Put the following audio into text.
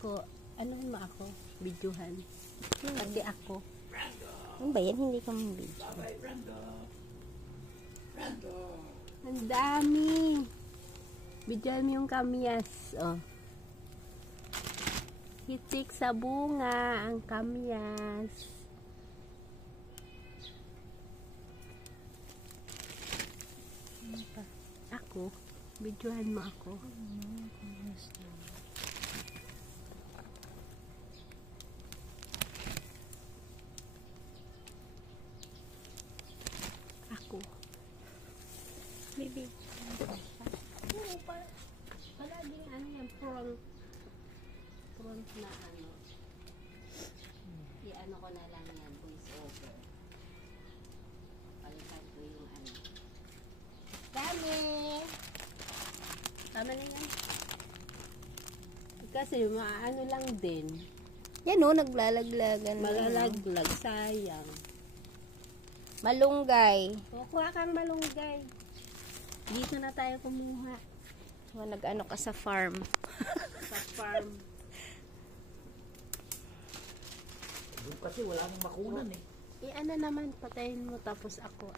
ako, anuhin mo ako, videohan. Pati ako. Ano ba yan? Hindi ka mabidyo. Ang dami. Videohan mo yung kamyas. Oh. Hitik sa bunga ang kamyas. Ano pa? Ako. Videohan mo ako. Ako. Baby. Oo, palaging ano yan, front na ano. I-ano ko na lang yan, voice over. Palitan ko yung ano. Dami! Tama na yan. Kasi maano lang din. Yan o, naglalaglagan. Malalaglag, sayang. Malunggay. O, kuha kang malunggay. Dito na tayo kumuha. Nag-ano ka sa farm. Sa farm. Doon kasi wala nang makunan eh. Ano naman, patayin mo tapos ako